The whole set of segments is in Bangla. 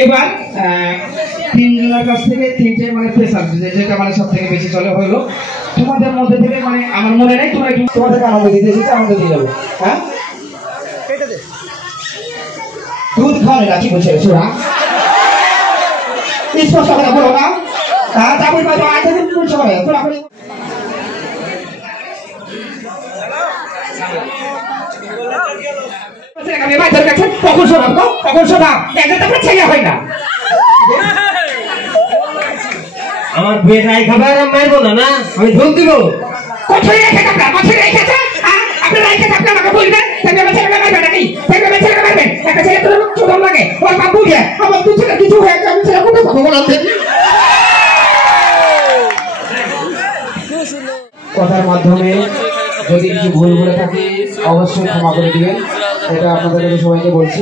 এবার তিনজনের কাছ থেকে তিনটে মানে প্রেসার যেটা মানে সব থেকে বেশি চলে হলো তোমাদের মধ্যে থেকে মানে আমার মনে নেই তোমরা একটু তোমাদেরকে আনন্দ দিতে এসেছি আনন্দ দিয়ে যাবো হ্যাঁ দুধ খাওয়ালে না কি বলছে সোরা স্পষ্ট কথা বলো না তারপরে আগে দিন বলছো করে তোরা আমি মাইটার কাছে কখন শোনাব কখন শোনাব একটা তো ছেলে হয় না আমার বেটাই খাবার মারবো না না আমি ঝোল দিব কোথায় রেখে থাকবে কোথায় রেখেছে আপনি রেখে থাকলে আমাকে বলবেন তাহলে আমার ছেলেকে মারবেন নাকি তাহলে আমার ছেলেকে মারবেন একটা ছেলে তোর ছোট লাগে ওর বাপ বুঝে আমার দু ছেলে কিছু হয়ে আমি ছেলে কোথায় পাবো বলতে কথার মাধ্যমে যদি কিছু ভুল বলে থাকি অবশ্যই ক্ষমা করে দিবেন এটা আপনাদের সবাইকে বলছি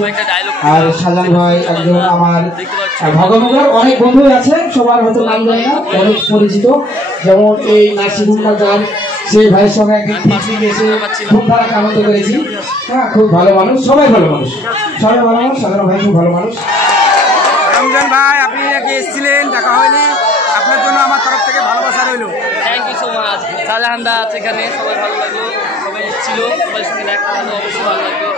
আর শাহজাহান ভাই একজন আমার ভগবানের অনেক বন্ধু আছে সবার হয়তো নাম জানি না অনেক পরিচিত যেমন এই নাসিরুল যান সেই ভাইয়ের সঙ্গে একদিন পিকনিক এসে খুব ভালো আনন্দ করেছি হ্যাঁ খুব ভালো মানুষ সবাই ভালো মানুষ শাহজাহান ভাই খুব ভালো মানুষ রমজান ভাই আপনি নাকি এসেছিলেন দেখা হয়নি আপনার জন্য আমার তরফ থেকে ভালোবাসা রইল thank you so much Shahjahan da আছে এখানে সবাই ভালো লাগলো সবাই ছিল সবাই সঙ্গে দেখা হলো অবশ্যই ভালো লাগলো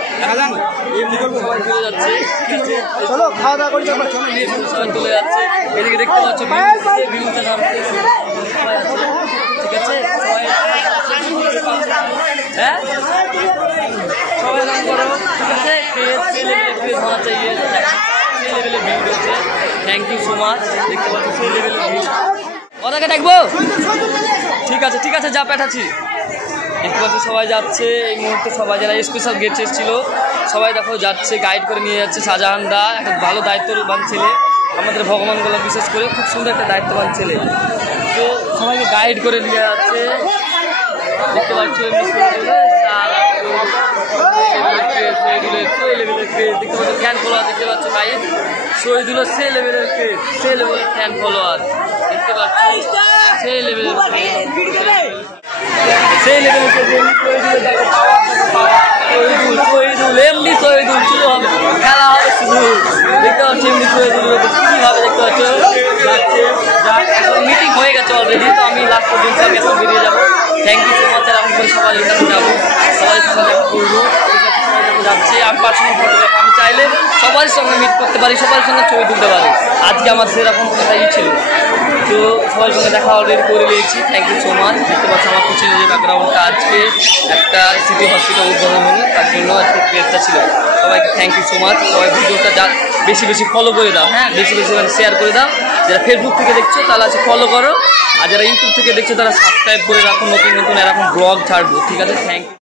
সবাই চলে যাচ্ছে ঠিক আছে চলো খাওয়া দাওয়া করি সবাই চলে যাচ্ছে এদিকে দেখতে পাচ্ছ ভিউতে নামছে ঠিক আছে সবাই হ্যাঁ সবাই নাম করো ঠিক আছে ক্রেজ হওয়া চাইয়ে সেই লেভেলে ভিউ রয়েছে থ্যাংক ইউ সো মাচ দেখতে পাচ্ছ সেই লেভেলে ভিউ ওদেরকে দেখবো ঠিক আছে যা পাঠাচ্ছি দেখতে পাচ্ছি সবাই যাচ্ছে এই মুহূর্তে সবাই যারা স্পেশাল গেস্ট এসেছিল সবাই দেখো যাচ্ছে গাইড করে নিয়ে যাচ্ছে শাহজাহান দা একটা ভালো দায়িত্ববান ছেলে আমাদের ভগবানগুলো বিশেষ করে খুব সুন্দর একটা দায়িত্ববান ছেলে তো সবাইকে গাইড করে নিয়ে যাচ্ছে দেখতে পাচ্ছ দেখতে পাচ্ছ ফ্যান ফলোয়ার দেখতে পাচ্ছ গাইড শহীদুল্লাহ সে লেভেলের ফ্যান ফলোয়ার দেখতে পাচ্ছ সেই লেভেলের এমনি শহীদুল শুরু হবে খেলা হবে শুধু দেখতে পাচ্ছি এমনি শহীদুল কীভাবে দেখতে পাচ্ছ যাচ্ছে মিটিং হয়ে গেছে অলরেডি তো আমি লাস্ট পর্যন্ত আমি এখন বেরিয়ে যাবো থ্যাংক ইউ সো মাচ এখন করে সবাই এখানে যাবো সবাই সঙ্গে দেখা করবো যাচ্ছি আমি পার্সোনাল ফটোগ্রাফ আমি চাইলে সবার সঙ্গে মিট করতে পারি সবার সঙ্গে ছবি তুলতে পারি আজকে আমার সেরকম কথাই ছিল তো সবার সঙ্গে দেখা অলরেডি করে নিয়েছি থ্যাংক ইউ সো মাচ দেখতে পাচ্ছি আমার পিছনে যে ব্যাকগ্রাউন্ডটা আজকে একটা সিটি হসপিটাল উদ্বোধন হলো তার জন্য আজকে প্লেসটা ছিল সবাইকে থ্যাংক ইউ সো মাচ সবাই ভিডিওটা বেশি ফলো করে দাও হ্যাঁ বেশি মানে শেয়ার করে দাও যারা ফেসবুক থেকে দেখছো তাহলে আছে ফলো করো আর যারা ইউটিউব থেকে দেখছো তারা সাবস্ক্রাইব করে রাখো নতুন এরকম ব্লগ ছাড়বো ঠিক আছে থ্যাংক ইউ